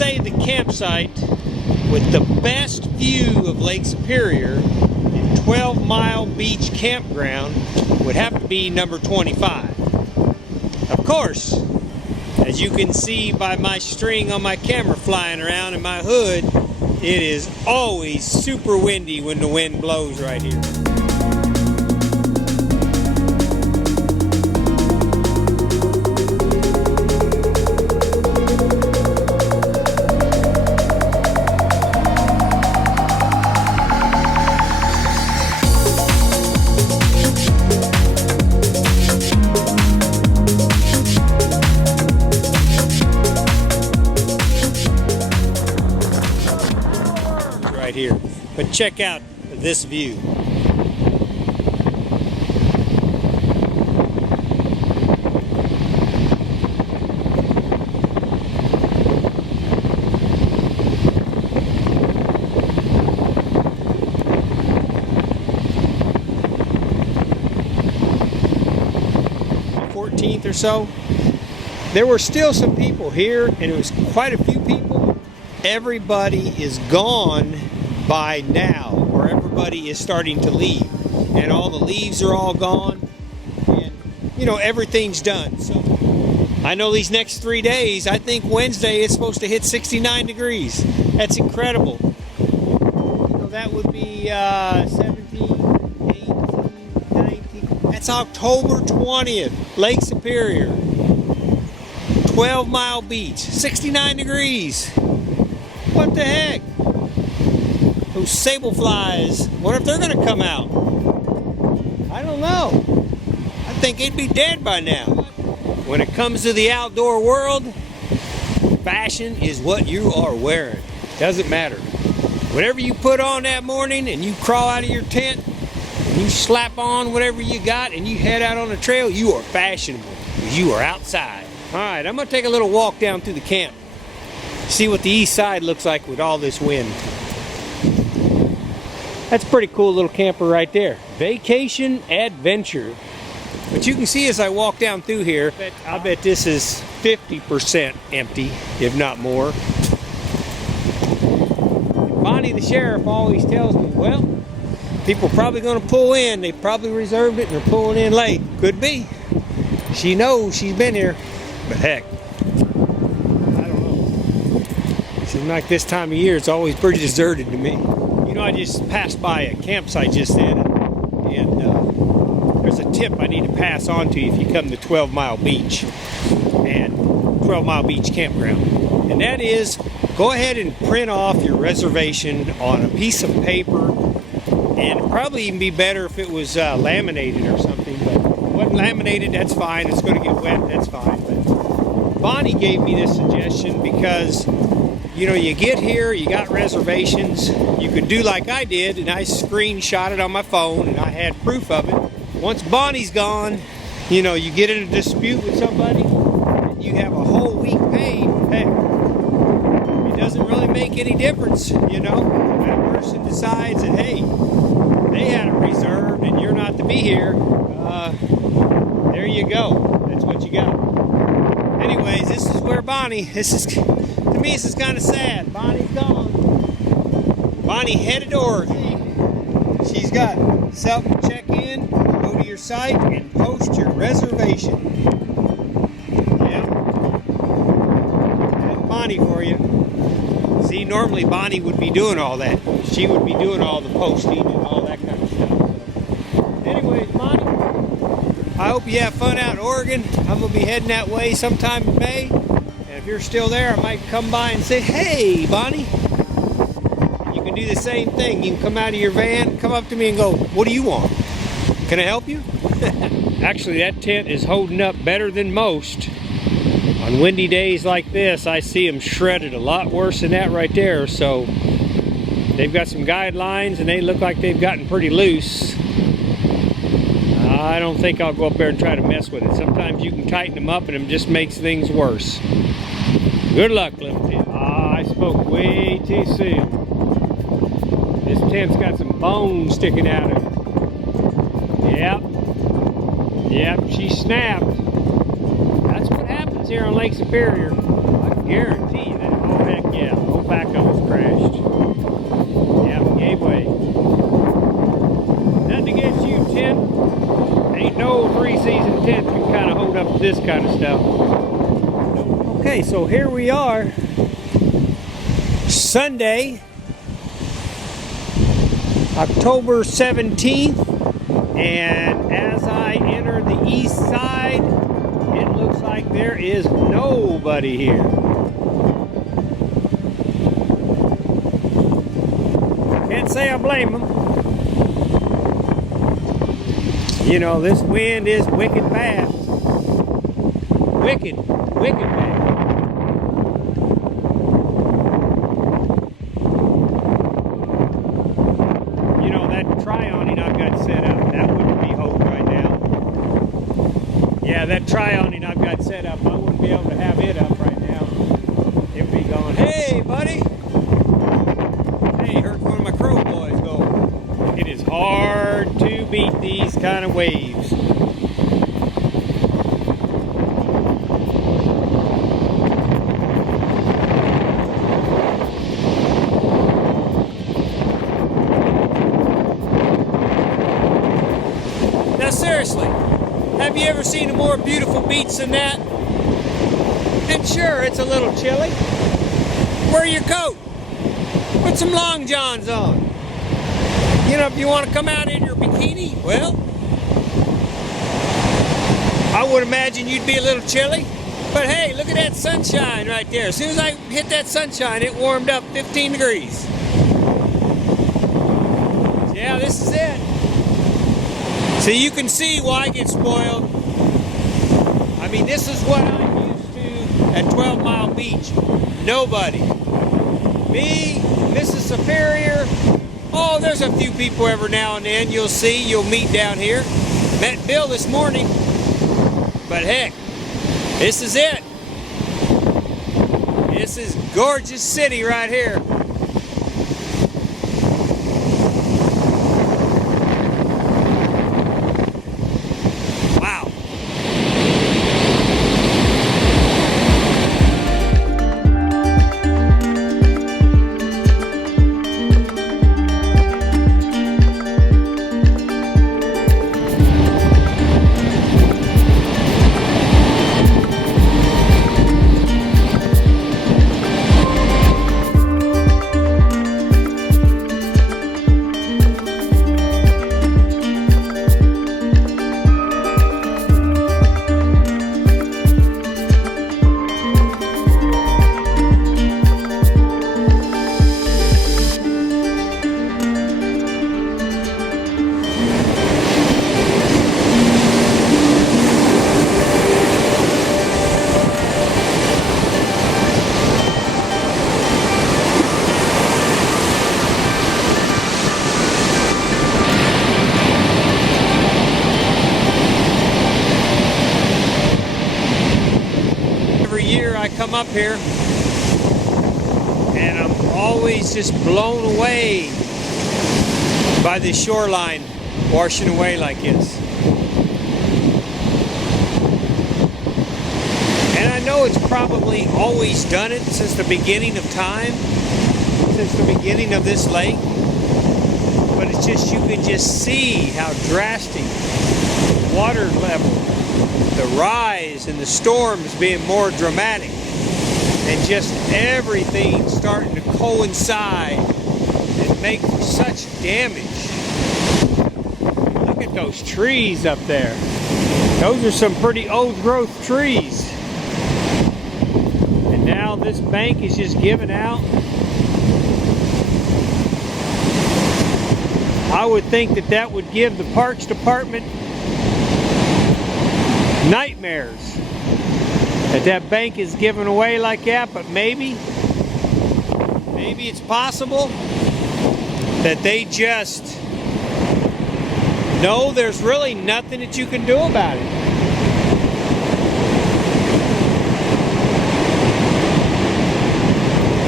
say the campsite with the best view of Lake Superior in 12 Mile Beach Campground would have to be number 25. Of course, as you can see by my string on my camera flying around in my hood, it is always super windy when the wind blows right here. Here, but check out this view. The 14th or so, there were still some people here, and it was quite a few people. Everybody is gone by now, or everybody is starting to leave, and all the leaves are all gone, and you know, everything's done. So I know these next 3 days, I think Wednesday it's supposed to hit 69 degrees. That's incredible. You know, that would be 17, 18, 19. That's October 20th, Lake Superior, 12 Mile Beach, 69 degrees. What the heck? Those sable flies, wonder if they're going to come out. I don't know. I think they'd be dead by now. When it comes to the outdoor world, fashion is what you are wearing. Doesn't matter. Whatever you put on that morning and you crawl out of your tent, and you slap on whatever you got and you head out on the trail, you are fashionable. You are outside. All right, I'm going to take a little walk down through the camp. See what the east side looks like with all this wind. That's a pretty cool little camper right there. Vacation Adventure. But you can see as I walk down through here, I bet this is 50% empty, if not more. Bonnie the sheriff always tells me, well, people are probably going to pull in. They probably reserved it and they're pulling in late. Could be. She knows she's been here. But heck, I don't know. Seems like this time of year it's always pretty deserted to me. You know, I just passed by a campsite just then, and there's a tip I need to pass on to you if you come to 12 Mile Beach and 12 Mile Beach Campground. And that is, go ahead and print off your reservation on a piece of paper, and it'd probably even be better if it was laminated or something, but if it wasn't laminated, that's fine. It's going to get wet, that's fine. But Bonnie gave me this suggestion because, you know, you get here, you got reservations, you could do like I did, and I screenshot it on my phone, and I had proof of it. Once Bonnie's gone, you know, you get in a dispute with somebody, and you have a whole week paid. Heck, it doesn't really make any difference, you know. If that person decides that, hey, they had it reserved, and you're not to be here, there you go. That's what you got. Anyways, this is where Bonnie, to me, this is kind of sad. Bonnie's gone. Bonnie headed to Oregon. She's got self-check-in, go to your site, and post your reservation. Yeah. That's Bonnie for you. See, normally Bonnie would be doing all that. She would be doing all the posting and all that kind of stuff. So, anyways, Bonnie, I hope you have fun out in Oregon. I'm going to be heading that way sometime in May. If you're still there, I might come by and say, hey, Bonnie. You can do the same thing. You can come out of your van, come up to me and go, what do you want? Can I help you? Actually, that tent is holding up better than most. On windy days like this, I see them shredded a lot worse than that right there. So they've got some guidelines and they look like they've gotten pretty loose. I don't think I'll go up there and try to mess with it. Sometimes you can tighten them up and it just makes things worse. Good luck, little tent. I spoke way too soon. This tent's got some bones sticking out of it. Yep, she snapped. That's what happens here on Lake Superior. I can guarantee you that. Oh, heck yeah. backhoe has crashed. Yep, gave way. Nothing against you, tent. Ain't no three-season tent can kind of hold up to this kind of stuff. Okay, so here we are. Sunday, October 17th. And as I enter the east side, it looks like there is nobody here. Can't say I blame them. You know, this wind is wicked bad. Wicked bad. You know, that try-awning I've got set up, that wouldn't be holding right now. Yeah, that try-awning I've got set up, I wouldn't be able to have it up right now. It would be going, hey, buddy. Hey, heard one of my crow boys go. It is hard to beat these kind of waves. Now seriously, have you ever seen a more beautiful beach than that? And sure, it's a little chilly. Wear your coat. Put some long johns on. You know, if you want to come out in your bikini, well, I would imagine you'd be a little chilly. But hey, look at that sunshine right there. As soon as I hit that sunshine, it warmed up 15 degrees. Yeah, this is it. So you can see why I get spoiled. I mean, this is what I'm used to at 12 Mile Beach. Nobody. Me, Mrs. Superior. Oh, there's a few people every now and then you'll meet down here. Met Bill this morning. But heck, this is it. This is gorgeous city right here. I come up here and I'm always just blown away by the shoreline washing away like this. And I know it's probably always done it since the beginning of time, since the beginning of this lake, but it's just, you can just see how drastic the water level, the rise and the storms being more dramatic, and just everything starting to coincide and make such damage. Look at those trees up there. Those are some pretty old growth trees. And now this bank is just giving out. I would think that that would give the Parks Department nightmares, that bank is given away like that. But maybe it's possible that they just know there's really nothing that you can do about it.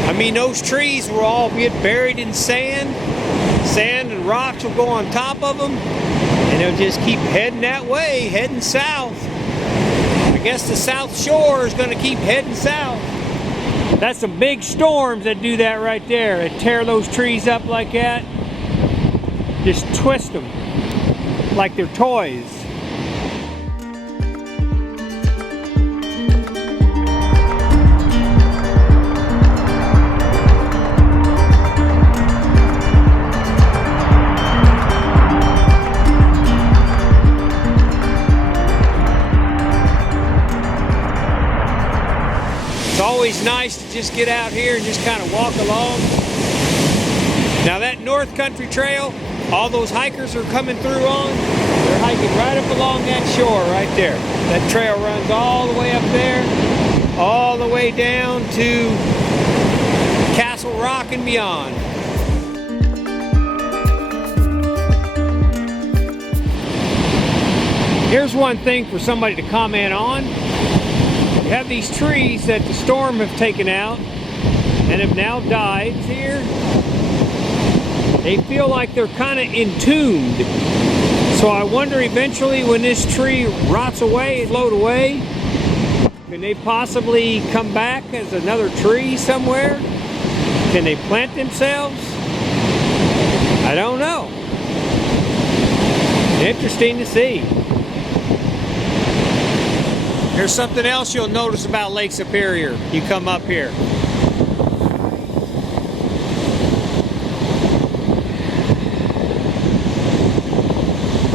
I mean, those trees will all get buried in sand. Sand and rocks will go on top of them, and they'll just keep heading that way, heading south. I guess the South Shore is going to keep heading south. That's some big storms that do that right there. That tear those trees up like that. Just twist them like they're toys. It's always nice to just get out here and just kind of walk along. Now that North Country Trail, all those hikers are coming through on, they're hiking right up along that shore right there. That trail runs all the way up there, all the way down to Castle Rock and beyond. Here's one thing for somebody to comment on. You have these trees that the storm have taken out and have now died here. They feel like they're kind of entombed. So I wonder eventually when this tree rots away, float away, can they possibly come back as another tree somewhere? Can they plant themselves? I don't know. Interesting to see. Here's something else you'll notice about Lake Superior. You come up here.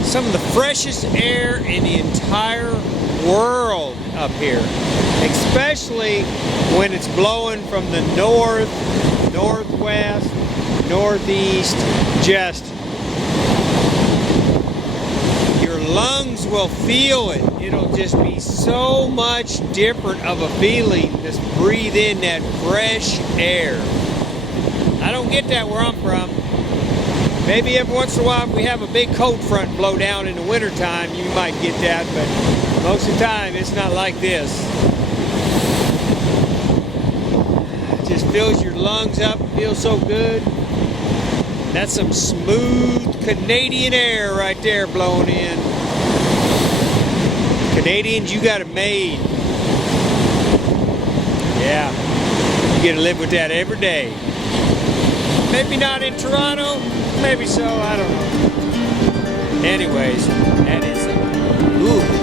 Some of the freshest air in the entire world up here, especially when it's blowing from the north, northwest, northeast. Just your lungs will feel it. It'll just be so much different of a feeling. Just breathe in that fresh air. I don't get that where I'm from. Maybe every once in a while if we have a big cold front blow down in the wintertime, you might get that, but most of the time it's not like this. It just fills your lungs up, feels so good. That's some smooth Canadian air right there blowing in. Canadians, you got it made. Yeah, you get to live with that every day. Maybe not in Toronto, maybe so, I don't know. Anyways, that is, ooh.